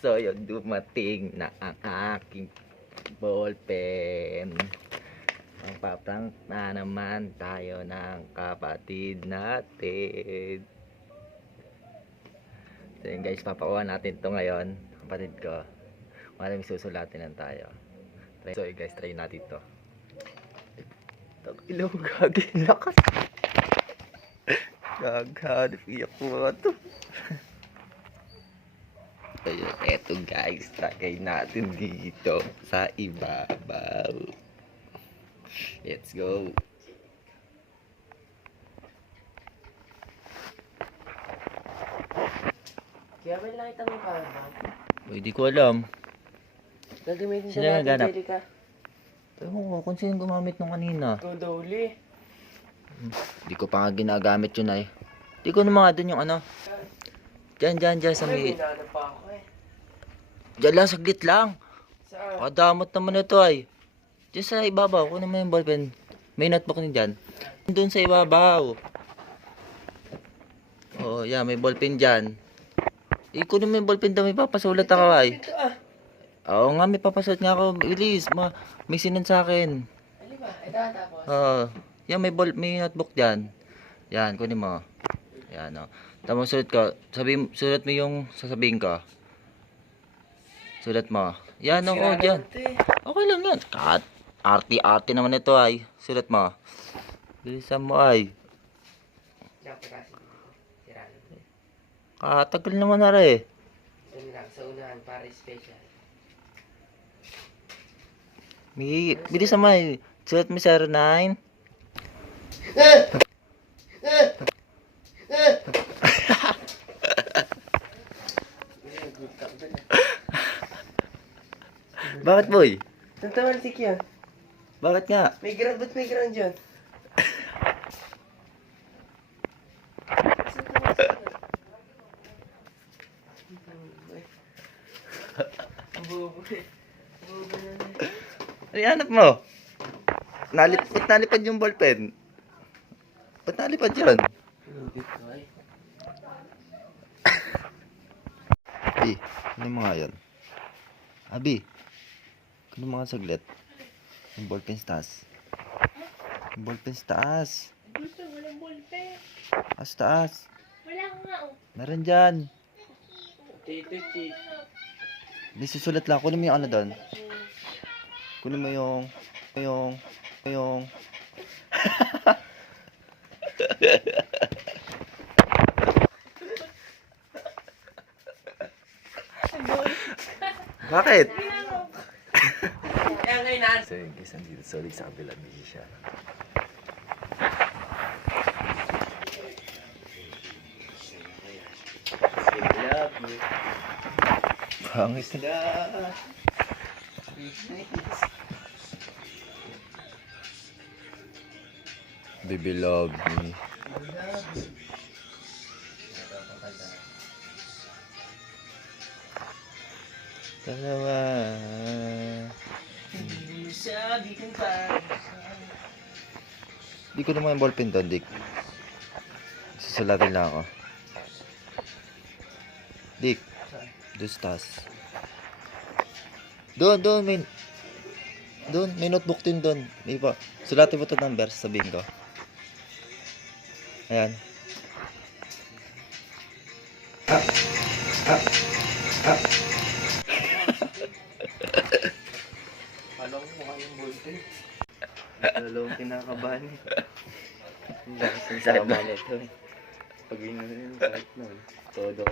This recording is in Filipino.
So yun, dumating na ang aking ballpen. Magpaprank na naman tayo ng kapatid natin. So yun guys, papakuha natin to ngayon, kapatid ko. Maraming susulatin lang tayo. So yun guys, try natin to. Ilaw, gagi, lakas. Gaghanap, iyak mo ito. Ayun, eto guys, lagay natin dito sa ibabaw. Let's go. Kaya ba nakita mo ka ba? Hindi ko alam. Gagamitin Sino na natin, naghanap? Jerica. Ewan ko kung sino gumamit nung kanina. Ikaw daw uli. Hindi ko pa nga ginagamit yun ay. Hindi ko naman nga dun yung ano. Diyan sa May may... binana pa ako eh. Diyan lang, saglit lang. Saan? Kadamot naman ito ay. Diyan sa ibabaw, kunin mo yung ballpen. May notebook din dyan. Doon sa ibabaw. Oo, yeah, may ballpen dyan. Kunin mo yung ballpen daw, may papasulat ako ay. Ito ah. Oo nga, may papasulat nga ako. Bilis, may sinan sa akin. Ano ba? Ito tapos. Oo. Yan, may notebook dyan. Yan, kunin mo. Yan, o. Tapos sulat mo yung sasabihin ko. Sulat mo. Yan, oo, dyan. Okay lang yan. Arti-arti naman ito ay. Sulat mo. Bilisan mo ay. Katagal naman na rin. Doon lang, sa unahan para special. Bilisan mo ay. Sulat mo 09. Bakit boy? Tantawan si Kian. Bakit nga? Ba't may ground dyan? Ang bobo eh. Bobo na na. Ano hanap mo? Nalipad yung ballpen. Ba't nalipad yun? Dito ay. Abi, ano mga yan? Abi, ano mga saglit? Yung ballpen sa taas. Yung ballpen sa taas. Gusto, walang ballpen. Sa taas. Wala nga, oh. Meron dyan. Tito Chief. Hindi susulat lang. Kunin mo yung ano doon. Kunin mo yung... Bakit? Kaya ngayon na. So yun guys, nandito solid sa kabila. Busy siya. Love you. Pangis na. Baby love me. Dalawa. Sabi kong pa. Di ko naman yung ballpen doon, Dick. Susulatin lang ako. Dick. Doon sa taas. Doon, may notebook din doon. May pa. Sulatin mo ito number, sasabihin ko. Ayan. Alam mo mukha yung ballpen. Dalawang kinakabahan eh. Ang sama nito eh. Pag yun na rin, kahit nun. Todo.